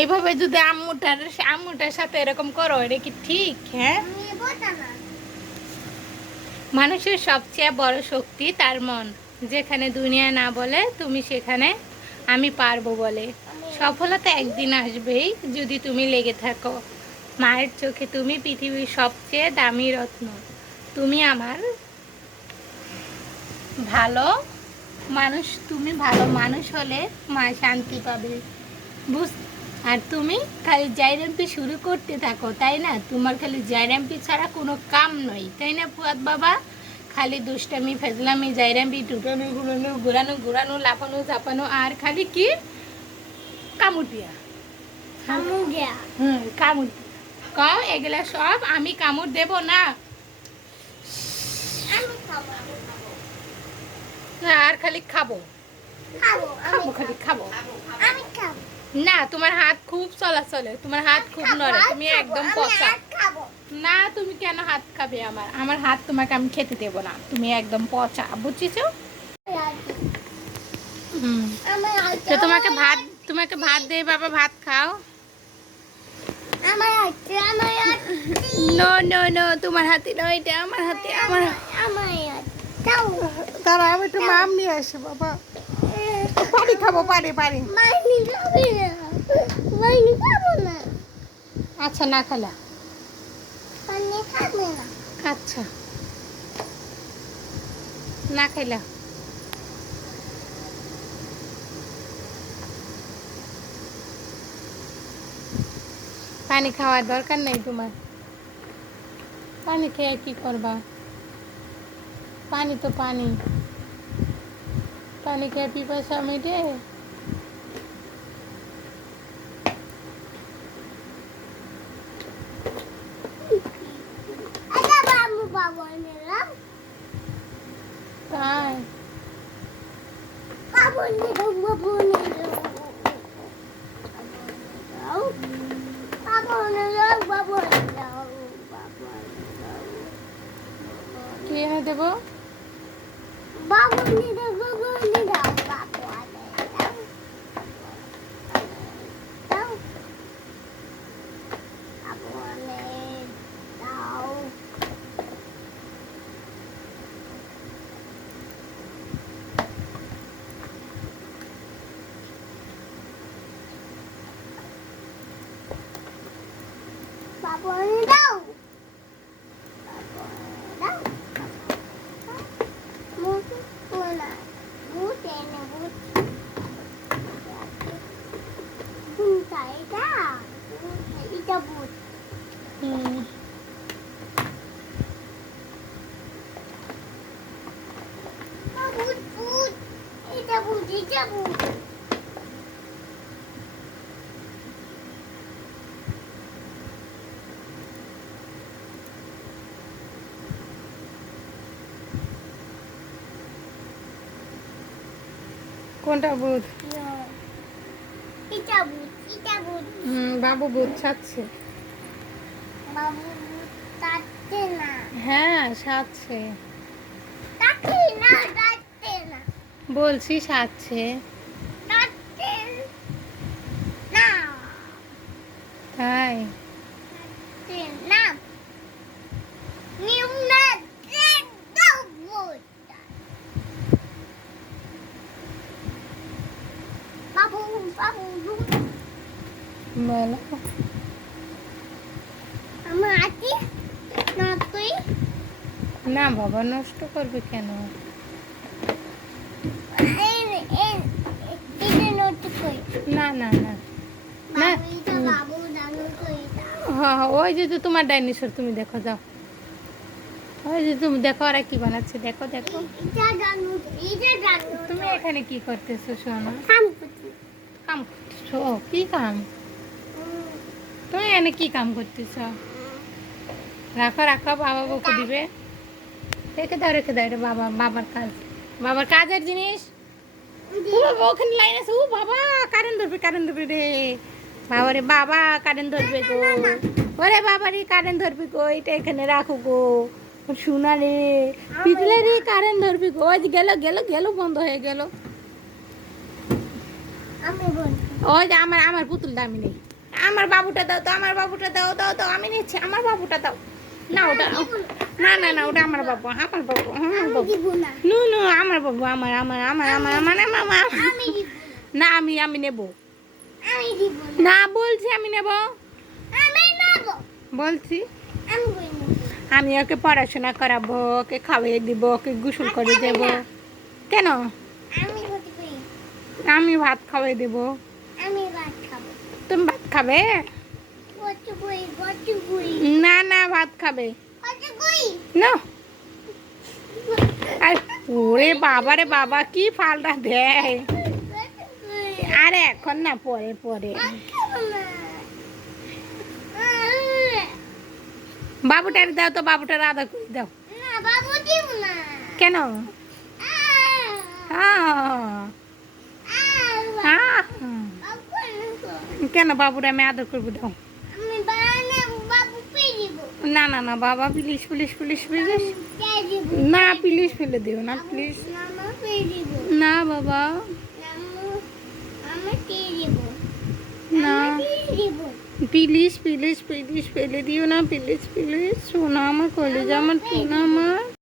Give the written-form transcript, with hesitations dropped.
এইভাবে যদি আম্মুটার সাথে এরকম করো, এটা কি ঠিক? হ্যাঁ, মানুষের সবচেয়ে বড় শক্তি তার মন। যেখানে দুনিয়া না বলে তুমি সেখানে আমি পারবো বলে। সফলতা একদিন আসবেই যদি তুমি লেগে থাকো। মায়ের চোখে তুমি পৃথিবীর সবচেয়ে দামি রত্ন। তুমি আমার ভালো মানুষ, তুমি ভালো মানুষ হলে মা শান্তি পাবে। বুঝ আর তুমি খালি জাইরাম্পি শুরু করতে থাকো, তাই না? তোমার খালি জাইরাম্পি ছাড়া কোনো কাম নয়, তাই না ফুয়াদ বাবা? খালি দুষ্টামি ফেজলামি জাইরাম্পি টুটানো ঘুরানো ঘুরানো ঘুরানো লাফানো ঝাপানো আর খালি কি কামড় দিয়া কামড় ক এগুলা সব আমি কামড় দেব না। আর খালি খাবো খাবো খালি খাবো। না, তোমার হাত খুব চলাচলে, তোমার হাত খুব নড়ে, তুমি একদম পচা। না, তুমি কেন হাত খাবে? আমার হাত তোমাকে আমি খেতে দেবো না, তুমি একদম পচা, বুঝছিস? তো তোমাকে ভাত দে বাবা, ভাত খাও। নো নো নো, তোমার হাতে নয়, এটা আমার হাতে। তারা আমি একটু মাম নিয়ে আসি বাবা, পানি খাবো, পানি। আচ্ছা, না খালা, আচ্ছা না খাইলা। পানি খাওয়ার দরকার নেই তোমার, পানি খেয়ে কি করবা? পানি তো পানি খেয়ে পিপাসা মিটে। তাই কি এনে দেবো? কোনটা বুধ? বাবু বুধ ছাড়ছে। হ্যাঁ সাজছে, বলছি সাজছে। তাই বলো। না বাবা, নষ্ট করবে কেন? না না না না, হ্যাঁ ওই যে তোমার ডাইনোসর, তুমি দেখো যাও, ওই যে তুমি দেখো ওরা কি বানাচ্ছে, দেখো। তুমি এখানে কি করতেছো সোনা? কাম করতেছো? কি কাম? তুমি এখানে কি কাম করতেছ? রাখো, বাবা বকে দিবে। রেখে দাও, এটা বাবার কাজের জিনিস। ওখানে লাইন আছে, ও বাবা কারেন্ট ধরবে রে বাবা, রে বাবা কারেন্ট ধরবে গো, ওরে বাবা রে কারেন্ট ধরবে গো, এটা এখানে রাখো গো শোনা রে, পিছলে রে কারেন্ট ধরবে গো। গেল বন্ধ হয়ে গেল। ওই যে আমার আমার পুতুলটা আমি নেই। আমার বাবুটা দাও তো, আমার বাবুটা দাও, দাও দাও, আমি নিচ্ছি, আমার বাবুটা দাও। না ওটা, না না না, ওটা আমার বাবু, আমার বাবু, আমার বাবু। নো নো, আমার বাবু, আমার আমার আমার আমার আমার আমার। না আমি নেব না, বলছি আমি নেব, বলছি। আমি ওকে পড়াশোনা করাবো, ওকে খাওয়িয়ে দিব, ওকে গোসল করে দেব। কেন? আমি ভাত খাওয়াই দেব। তুমি ভাত খাবে? না না, ভাত খাবে না। ওরে বাবা রে বাবা, কি ফালটা দেয়। আরে এখন না, পরে পরে। বাবুটার দাও তো, বাবুটার আদা করে দাও। কেন? কেন বাবুরা আমি আদর করবো, দাও। না না না বাবা, প্লিজ প্লিজ প্লিজ প্লিজ, না প্লিজ ফেলে দিও না প্লিজ, না বাবা, না প্লিজ প্লিজ প্লিজ ফেলে দিও না প্লিজ প্লিজ। সোনা আমার কলেজা, আমার সোনা আমার।